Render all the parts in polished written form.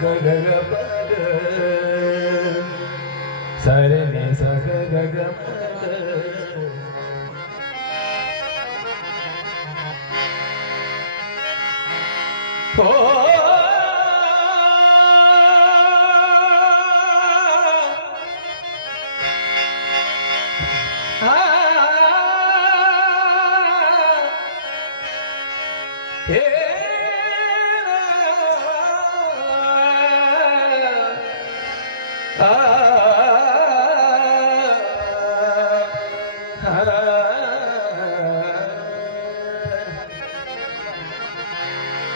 ग ग ग प ग सरे ने स ग ग ग म ग हो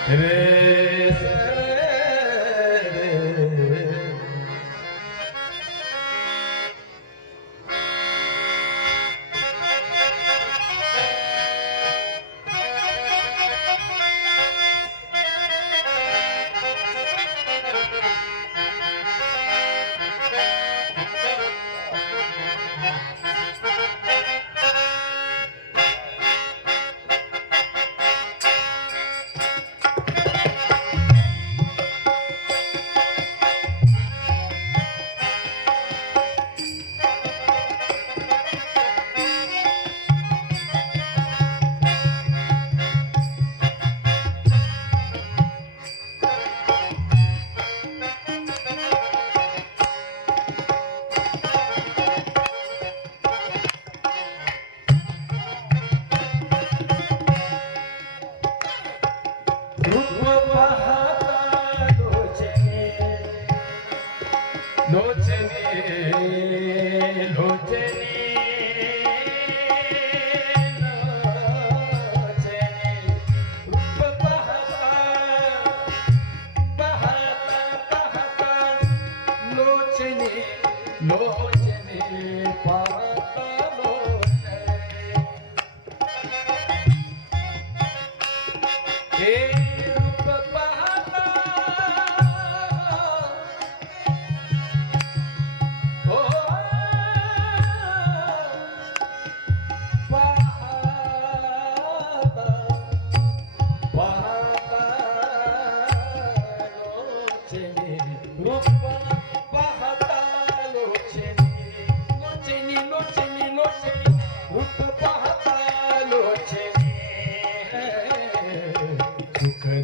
हे रे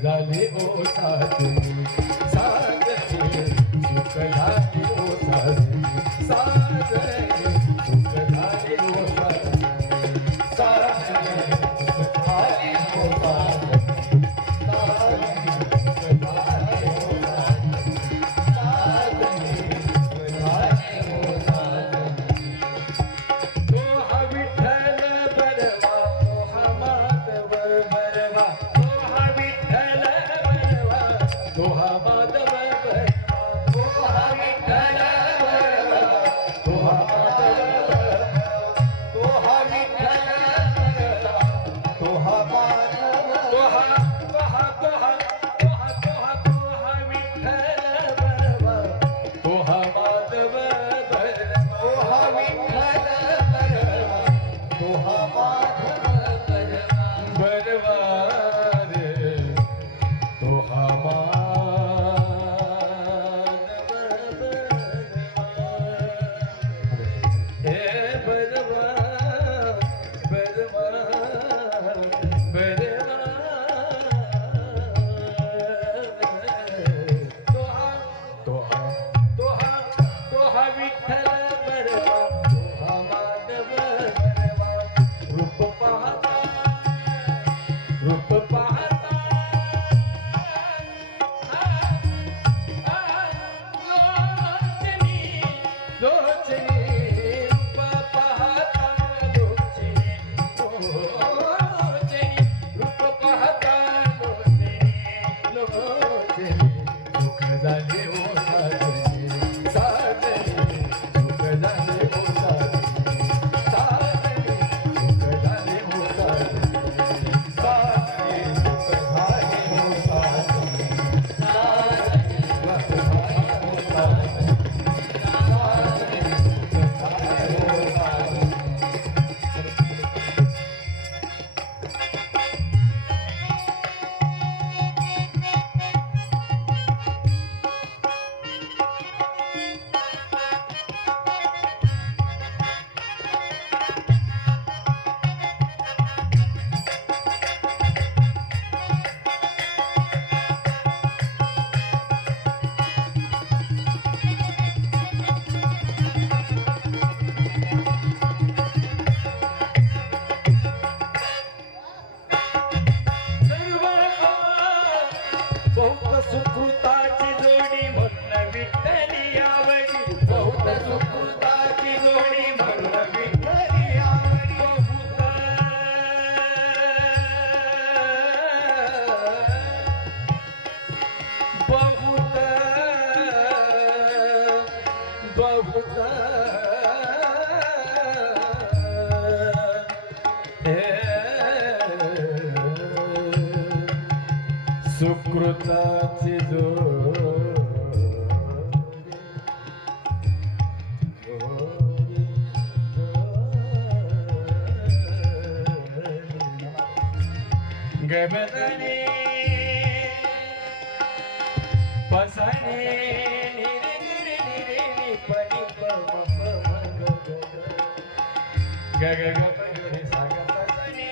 झाले ओ साजनी साजनी सुख झाले ओ साजनी साजनी सुख झाले ओ साजनी साजनी सुख झाले ओ साजनी साजनी सुख झाले ओ साजनी साजनी सुख झाले ओ साजनी तो हा विठ्ठल बरवा तो हा माधव बरवा तो हा बहुत सुकृताची जोडी म्हणून विठ्ठली आवडी बहुत सुकृताची जोडी म्हणून विठ्ठली आवडी बहुत बहुत सुकृताची जोडी गबदने पसने निरे निरे निरे नि पनि पम पम ग ग ग ग सा ग पसने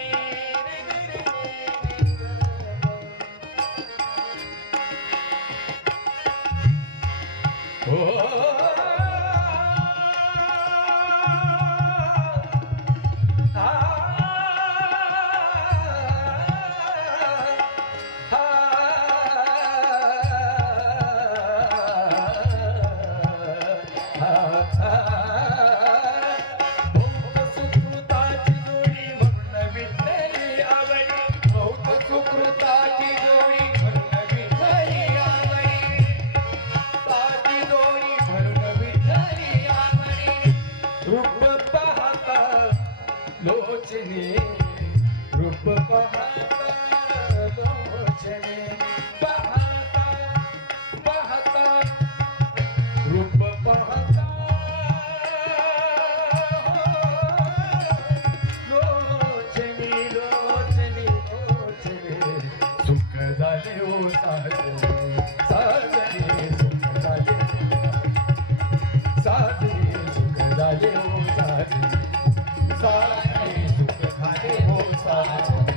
लोचने रूप पाहता लोचने पाहता पाहता रूप पाहता लोचने लोचने लोचने सुख झाले ओ साजने साजने सुख झाले साजने सुख झाले ओ साजने साजने सुख झाले हो साजने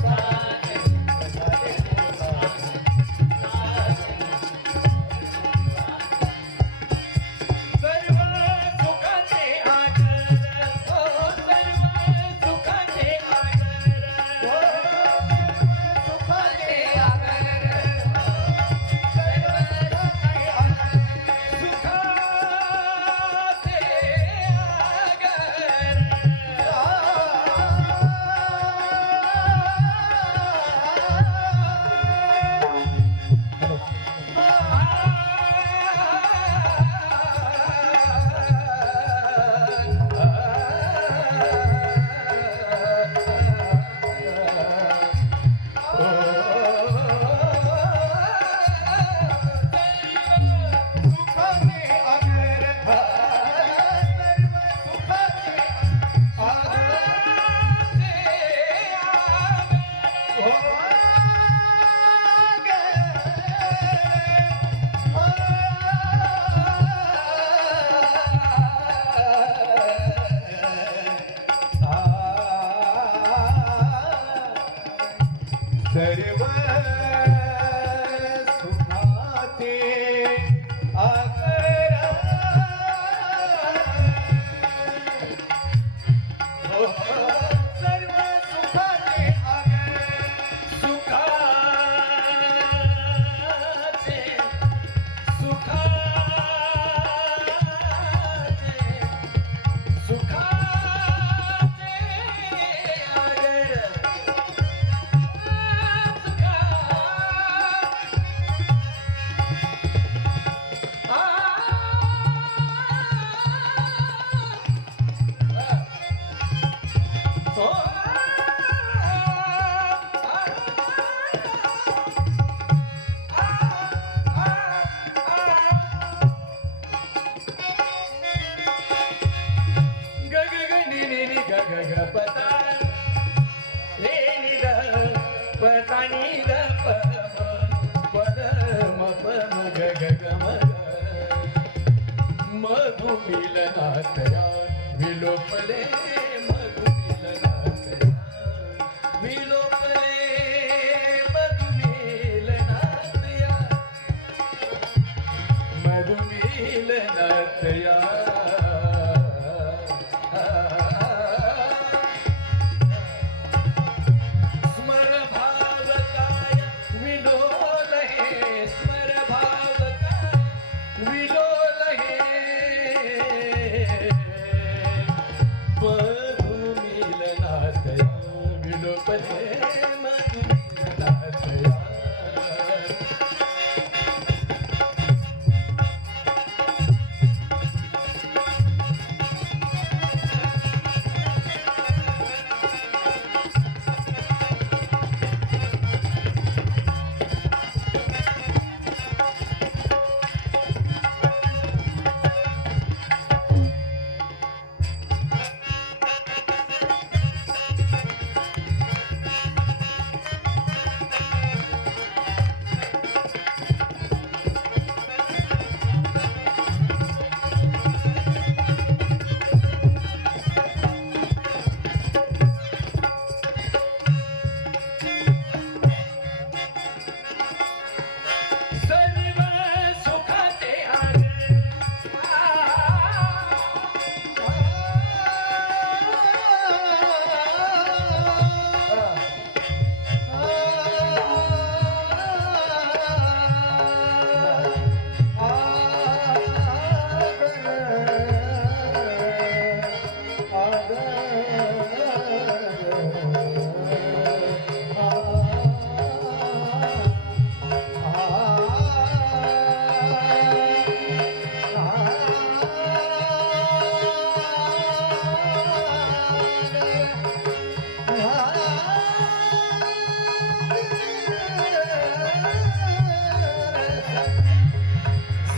साजने सुख झाले हो साजने सर्व सुखाचे आगर हो सर्व सुखाचे आगर हो सर्व सुखाचे आगर सर्व सुखाचे आगर सुखाचे आगर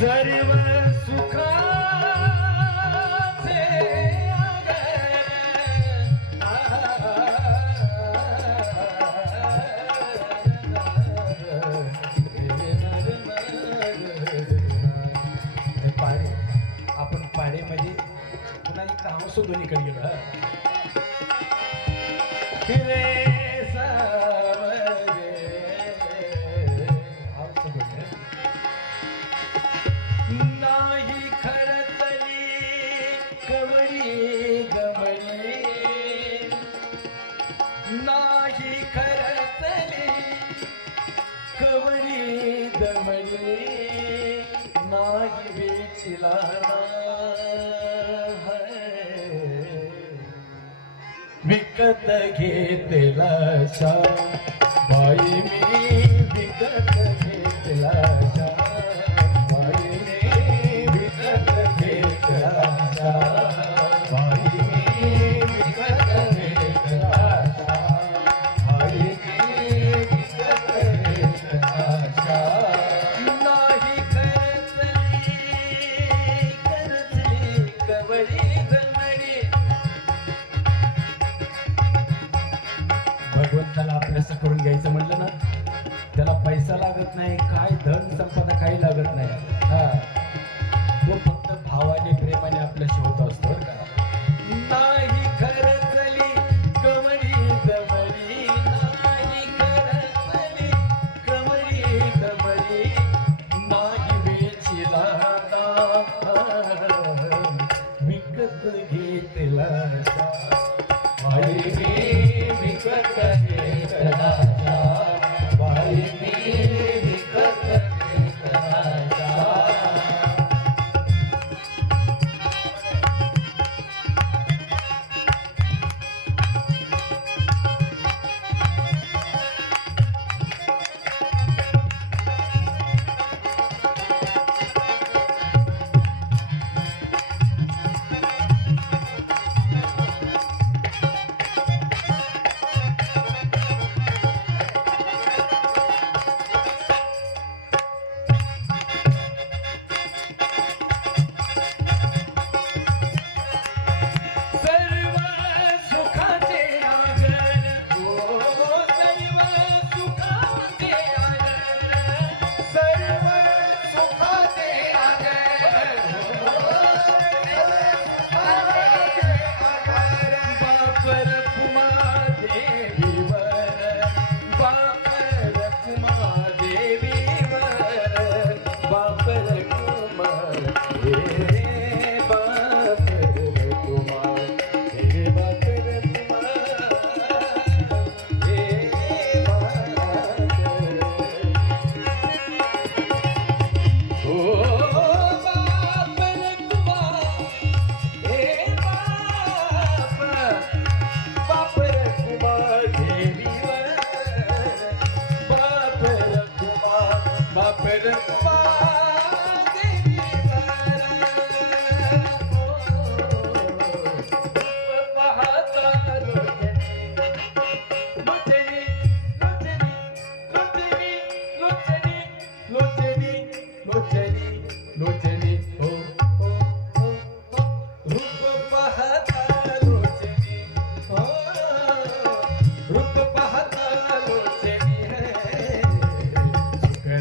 सर्व सुखाचे पाडे आपण पाडेमध्ये पुन्हा एक हंस दोन्हीकडे गेलो फिरे नाही खरतली कवळी गमळी नाही खरतली कवळी दमळी नाही वेचिला विकत घेतला शा बाई मी विकत घेतला शा बाई मी विकत घेतला शा बाई मी विकत घेतला शा बाई मी विकत घेतला शा नाही करचली कवळी दमडी भगवंताला आपल्यास करून घ्यायचं म्हटलं ना त्याला पैसा लागत नाही काय धन संपदा काही लागत नाही हा तो फक्त भावाने प्रेमाने आपल्याशी होत असतो बरं का नाही खरचली कमळी दमळी नाही खरचली कमळी दमळी नाही वेचिला विकत घेतला बाई मी विकत घेतला बाई मी विकत घेतला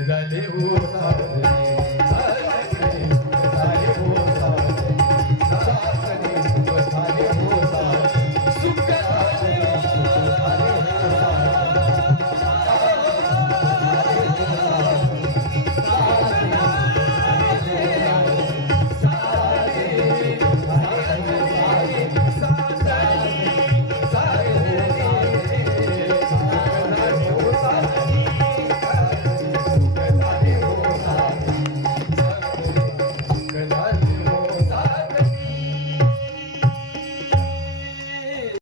झाले